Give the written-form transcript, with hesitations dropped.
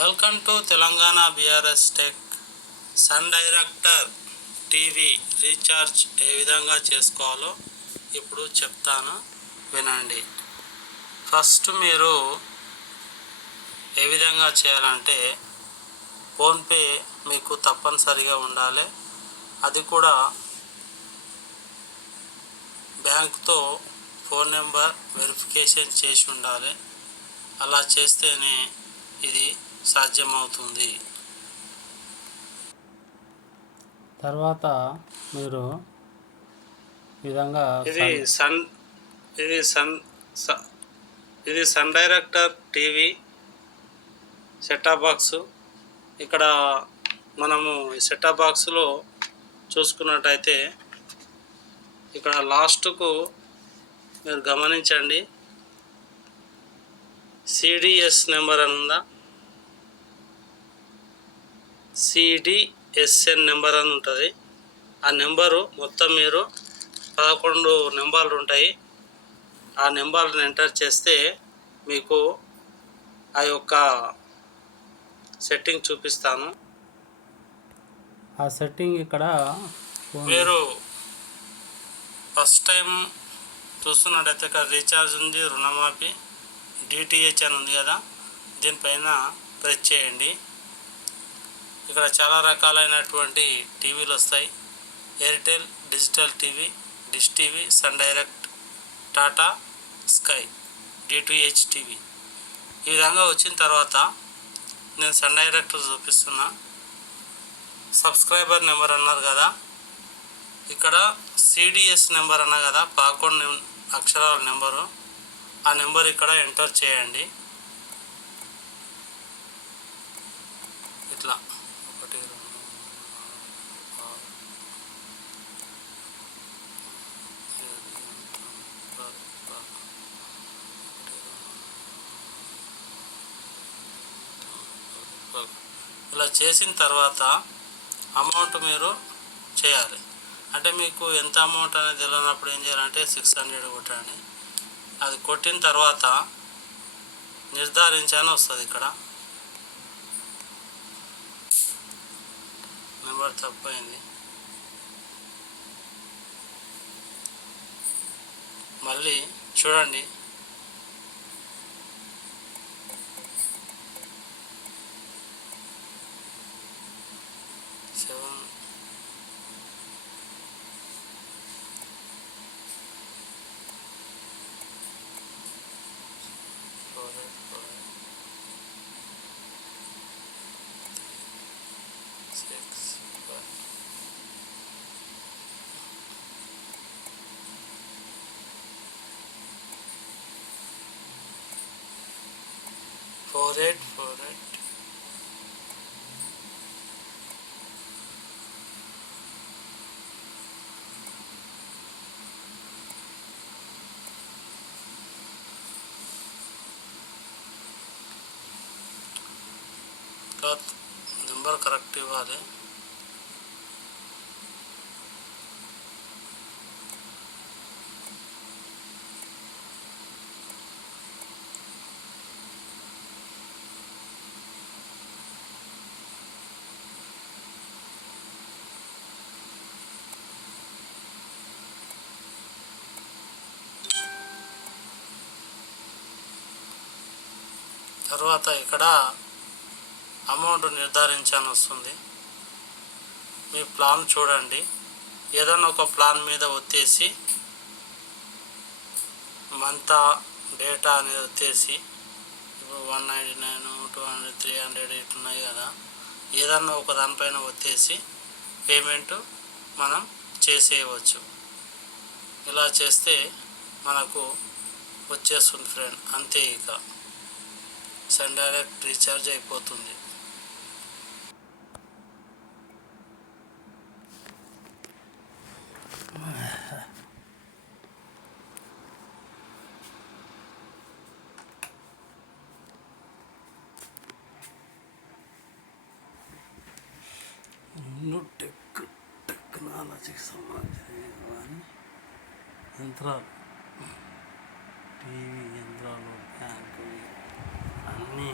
Welcome to Telangana BRS tech. Sun director TV recharge ఏ విధంగా చేసుకోవాలో ఇప్పుడు చెప్తాను, వినండి. ఫస్ట్ మీరు ఏ విధంగా చేయాలంటే, ఫోన్పే మీకు తప్పనిసరిగా ఉండాలి. అది కూడా బ్యాంకుతో ఫోన్ నెంబర్ వెరిఫికేషన్ చేసి ఉండాలి. అలా చేస్తేనే ఇది సాధ్యమవుతుంది. తర్వాత మీరు విధంగా ఇది Sun director TV setup box. ఇక్కడ మనము ఈ సెటాప్ బాక్స్లో చూసుకున్నట్టయితే ఇక్కడ లాస్ట్కు మీరు గమనించండి, సిడిఎస్ నెంబర్ అని ఉందా, సిడిఎస్ఎన్ నెంబర్ అని ఉంటుంది. ఆ నెంబరు మొత్తం మీరు 11 నెంబర్లు ఉంటాయి. ఆ నెంబర్లను ఎంటర్ చేస్తే మీకు ఆ యొక్క సెట్టింగ్ చూపిస్తాను. ఆ సెట్టింగ్ ఇక్కడ మీరు ఫస్ట్ టైం చూస్తున్నట్టయితే ఇక్కడ రీఛార్జ్ ఉంది, రుణమాఫీ, డిటిహెచ్ అని ఉంది కదా, దీనిపైన ప్రెస్ చేయండి. ఇక్కడ చాలా రకాలైనటువంటి టీవీలు వస్తాయి. Airtel, Digital TV, Dish TV, Sun Direct, Tata Sky, DTH TV. ఈ విధంగా వచ్చిన తర్వాత నేను సన్ డైరెక్ట్ చూపిస్తున్నా. సబ్స్క్రైబర్ నెంబర్ అన్నారు కదా, ఇక్కడ సిడిఎస్ నెంబర్ అన్నా కదా, 11 అక్షరాల నెంబరు. ఆ నెంబర్ ఇక్కడ ఎంటర్ చేయండి. ఇట్లా 1 2 ఇలా చేసిన తర్వాత అమౌంట్ మీరు చేయాలి. అంటే మీకు ఎంత అమౌంట్ అనేది తెలియనప్పుడు ఏం చేయాలంటే 600 కొట్టండి. అది కొట్టిన తర్వాత నిర్ధారించని వస్తుంది. ఇక్కడ నెంబర్ తప్పైంది. మళ్ళీ చూడండి, ఫోర్ ఎయిట్ నెంబర్ కరెక్ట్ ఇవ్వాలి. తర్వాత ఇక్కడ అమౌంట్ నిర్ధారించని వస్తుంది. మీ ప్లాన్ చూడండి, ఏదైనా ఒక ప్లాన్ మీద ఒత్తేసి మంత్ డేటా అనేది వచ్చేసి ఇప్పుడు 199, 200, 300 ఇట్లున్నాయి కదా, ఏదన్నా ఒక దానిపైన వచ్చేసి పేమెంట్ మనం చేసేయవచ్చు. ఇలా చేస్తే మనకు వచ్చేస్తుంది ఫ్రెండ్, అంతే. ఇక సన్ డైరెక్ట్ రీఛార్జ్ అయిపోతుంది. టెక్నాలజీకి సంబంధించిన యంత్రాలు, టీవీ యంత్రాలు, బ్యాంకు, అన్నీ